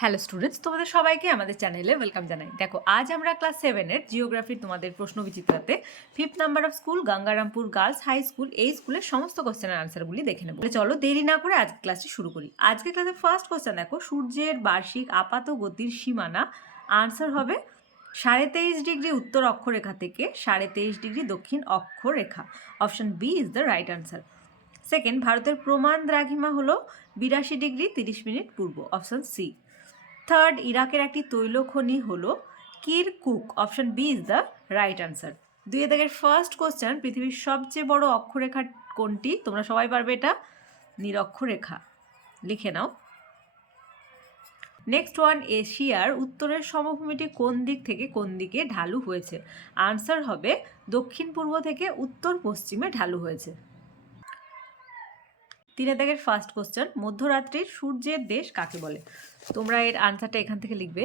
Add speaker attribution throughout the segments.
Speaker 1: Hello students তোমাদের সবাইকে আমাদের চ্যানেলে ওয়েলকাম জানাই। দেখো, আজ আমরা ক্লাস সেভেনের জিওগ্রাফির তোমাদের প্রশ্ন বিচিত্রাতে fifth number of school Gangarampur girls high school এই স্কুলের সমস্ত কোশ্চেনের আনসারগুলি দেখে নেব। চলো দেরি না করে আজকে ক্লাসটি শুরু করি। আজকে ক্লাসে ফার্স্ট কোশ্চেন দেখো, সূর্যের বার্ষিক আপাত গতির সীমানা। আনসার হবে সাড়ে তেইশ ডিগ্রি উত্তর অক্ষরেখা থেকে সাড়ে তেইশ ডিগ্রি দক্ষিণ অক্ষরেখা। Option B is the right answer second ভারতের প্রমাণ দ্রাঘিমা হলো বিরাশি ডিগ্রি তিরিশ মিনিট পূর্ব। অপশন সি থার্ড ইরাকের একটি তৈল খনি হলো Kirkuk option B is the right answer দুই দাগের ফার্স্ট কোশ্চেন পৃথিবীর সবচেয়ে বড় অক্ষরেখা কোনটি? তোমরা সবাই পারবে এটা? নিরক্ষরেখা। লিখে নাও। নেক্সট ওয়ান এশিয়ার উত্তরের সমভূমিটি কোন দিক থেকে কোন দিকে ঢালু হয়েছে? আনসার হবে দক্ষিণ পূর্ব থেকে উত্তর পশ্চিমে ঢালু হয়েছে। তিন দাগের ফার্স্ট কোশ্চেন মধ্যরাত্রির সূর্যের দেশ কাকে বলে? তোমরা এর আনসারটা এখান থেকে লিখবে,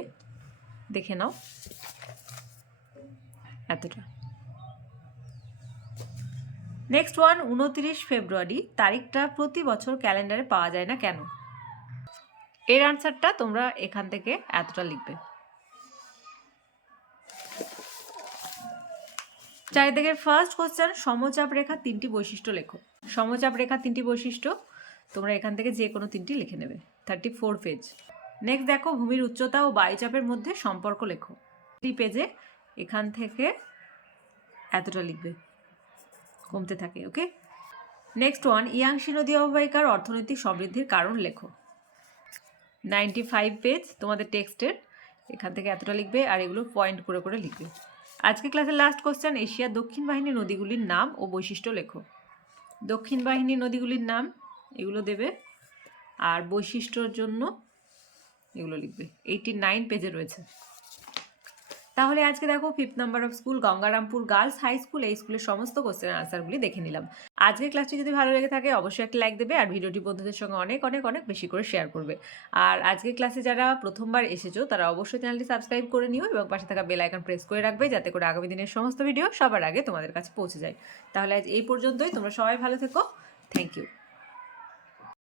Speaker 1: দেখে নাও। এতটা। নেক্সট ওয়ান উনত্রিশ ফেব্রুয়ারি, তারিখটা প্রতি বছর ক্যালেন্ডারে পাওয়া যায় না কেন? এর আনসারটা তোমরা এখান থেকে এতটা লিখবে। চারিদিকের ফার্স্ট কোশ্চেন সমচাপ রেখা তিনটি বৈশিষ্ট্য লেখো। সমচাপ রেখা তিনটি বৈশিষ্ট্য তোমরা এখান থেকে যে কোনো তিনটি লিখে নেবে। থার্টি ফোর পেজ নেক্সট দেখো, ভূমির উচ্চতা ও বায়ুচাপের মধ্যে সম্পর্ক লেখো। এই পেজে এখান থেকে এতটা লিখবে। কমতে থাকে ওকে নেক্সট ওয়ান ইয়াংশি নদী অববাহিকার অর্থনৈতিক সমৃদ্ধির কারণ লেখো। নাইনটি ফাইভ পেজ তোমাদের টেক্সটের এখান থেকে এতটা লিখবে আর এগুলো পয়েন্ট করে করে লিখবে। আজকে ক্লাসের লাস্ট কোশ্চেন এশিয়ার দক্ষিণ বাহিনী নদীগুলির নাম ও বৈশিষ্ট্য লেখো। দক্ষিণ বাহিনী নদীগুলির নাম এগুলো দেবে। আর বৈশিষ্ট্যর জন্য এগুলো লিখবে। এইটি নাইন পেজে রয়েছে। তাহলে আজকে দেখো fifth number of school Gangarampur girls high school এই স্কুলের সমস্ত কোশ্চেনের আনসারগুলি দেখে নিলাম। আজকের ক্লাসটি যদি ভালো লেগে থাকে, অবশ্যই একটা লাইক দেবে আর ভিডিওটি বন্ধুদের সঙ্গে অনেক অনেক অনেক বেশি করে শেয়ার করবে। আর আজকের ক্লাসে যারা প্রথমবার এসেছ, তারা অবশ্যই চ্যানেলটি সাবস্ক্রাইব করে নিও এবং পাশে থাকা বেল আইকন প্রেস করে রাখবে যাতে করে আগামী দিনের সমস্ত ভিডিও সবার আগে তোমাদের কাছে পৌঁছে যায়। তাহলে আজ এই পর্যন্তই, তোমরা সবাই ভালো থেকো। Thank you